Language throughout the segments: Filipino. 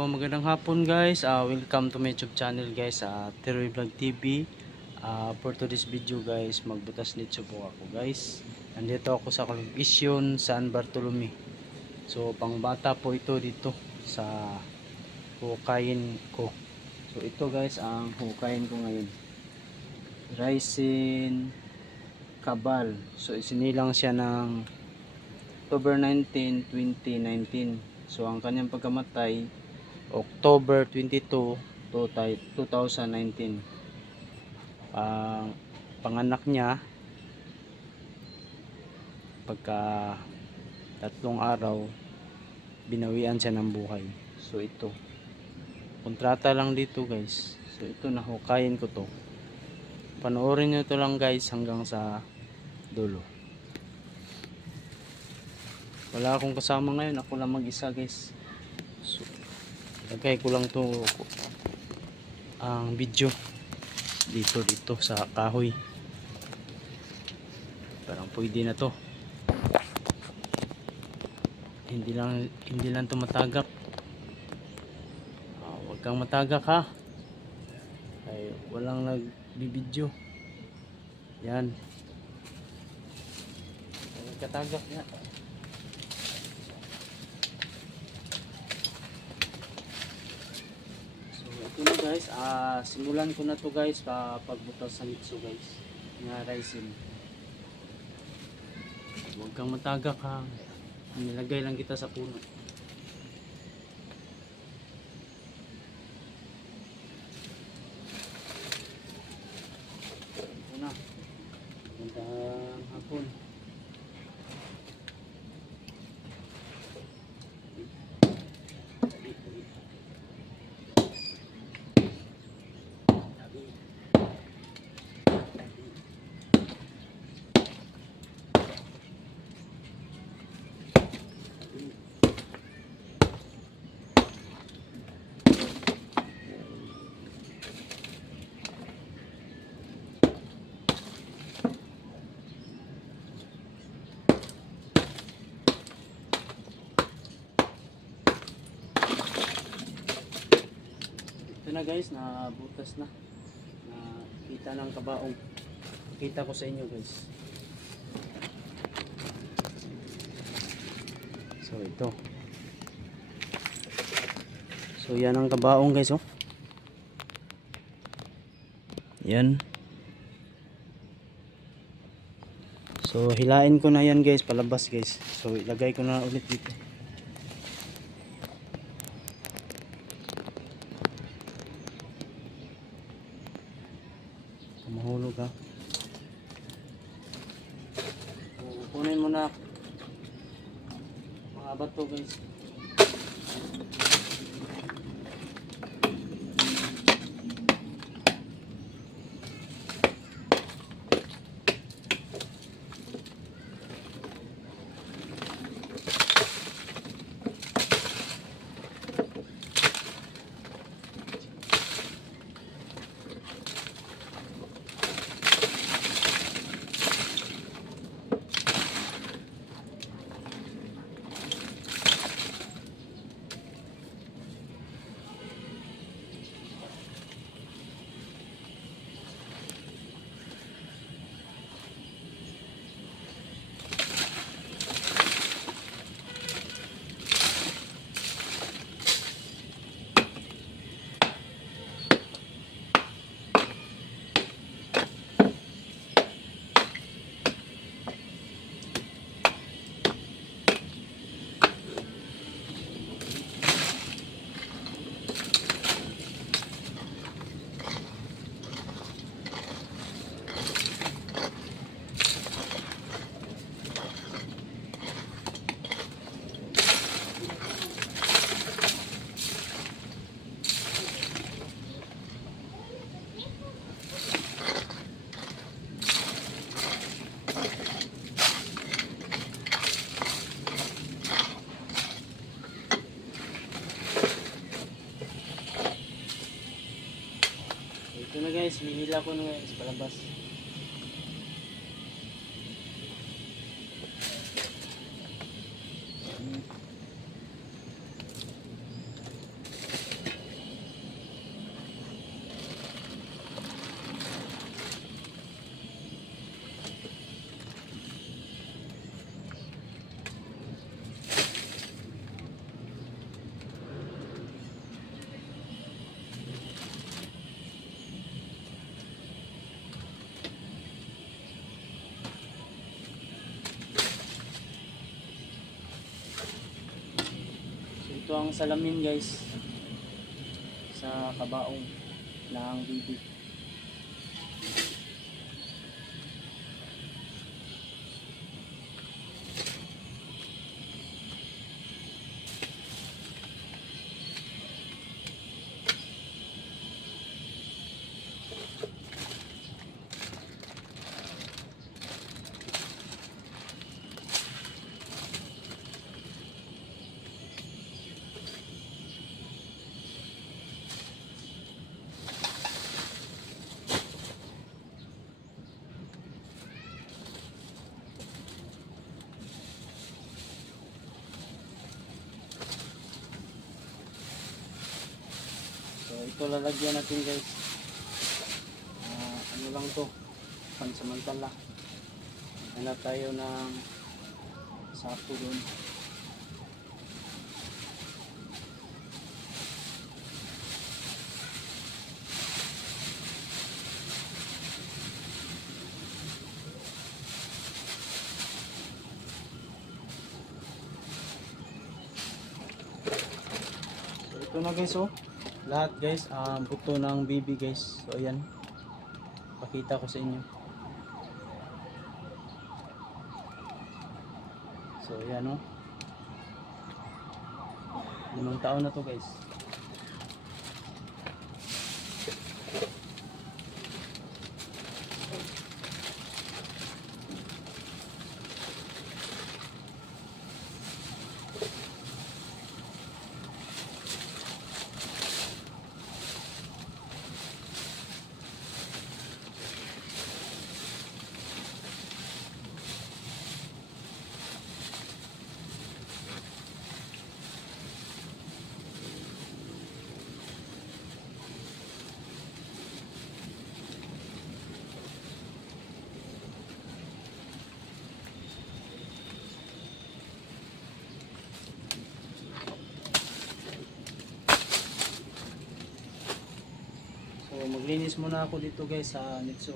So, magandang hapon guys. Uh, welcome to my YouTube channel guys. Uh, Teroy Vlog TV. Uh, for today's video guys, magbutas nito po ako guys. Nandito ako sa Columbision San Bartolome. So, pangbata po ito dito sa hukayin ko. So, ito guys ang hukayin ko ngayon. Ryzen Cabal. So, isinilang siya ng October 19, 2019. So, ang kanyang pagkamatay, October 22, to tay- 2019. Ang panganak niya, pagka tatlong araw, binawian siya ng buhay. So, ito. Kontrata lang dito guys. So, ito nahukayin ko to. Panoorin nyo to lang guys hanggang sa dulo. Wala akong kasama ngayon. Ako lang mag-isa guys. So, lagay ko lang to ang video dito dito sa kahoy. Parang pwede na to. Hindi lang hindi lang to matagak. Ah, wag kang matagak ha. Ay walang nagbibideo. Yan. Huwag katagak na. Ito na guys, ah simulan ko na to guys pa pagbutas sa mitso guys. Nga raisin. Huwag kang matagak ha. Nilagay lang kita sa puno. Na guys, nabutas na. Nakita ng kabaong. Kita ko sa inyo guys. So ito. So yan ang kabaong guys oh. Yan. So hilain ko na yan guys, palabas guys. So ilagay ko na ulit dito. Mahulog ha. So, kunin mo na mga bato guys. Hinila ko na guys palabas. Ang salamin guys sa kabaong ng bibi. So ito lalagyan natin guys. Ah, ano lang to? Pansamantala. Hanap tayo ng sako doon. Ito na guys oh. Lahat guys, um, buto ng baby guys. So ayan. Pakita ko sa inyo. So ayan oh. Limang taon na to guys. So maglinis muna ako dito guys sa Nitso.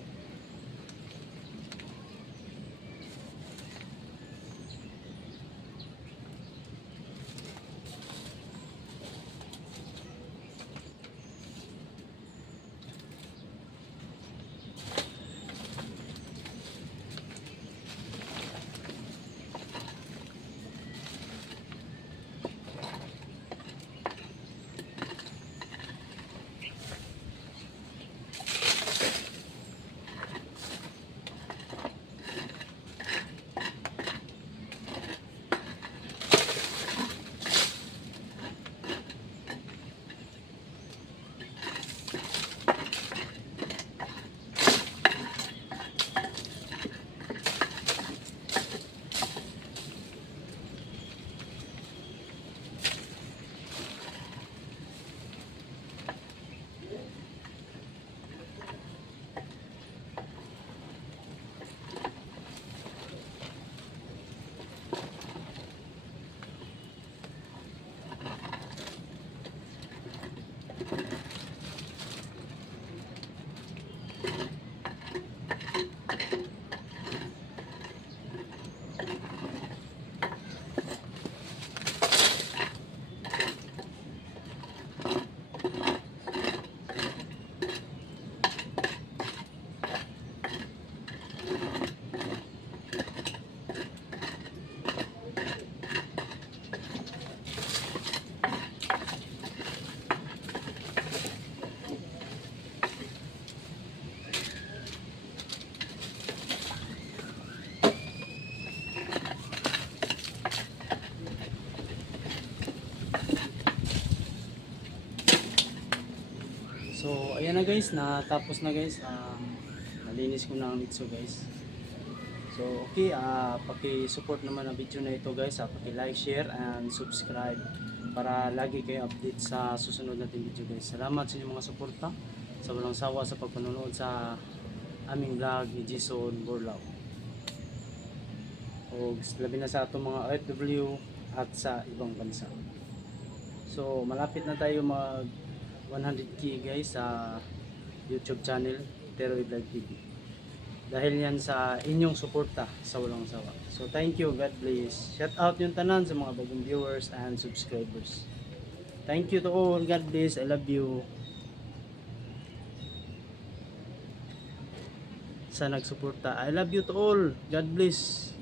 Na guys, natapos na guys. Um, nalinis ko na ang Nitso guys. So okay, ah paki-support naman ang video na ito guys. Ah, paki-like, share, and subscribe para lagi kayo update sa susunod nating video guys. Salamat sa inyong mga suporta sa walang sawa sa pagpanonood sa aming vlog ni Jason Borlao. O labi na sa atong mga OFW at sa ibang bansa. So malapit na tayo mag 100k guys sa YouTube channel Teroy Vlog TV. Dahil yan sa inyong suporta sa walang sawa. So thank you, God bless. Shout out yung tanan sa mga bagong viewers and subscribers. Thank you to all. God bless. I love you. Sa nagsuporta. I love you to all. God bless.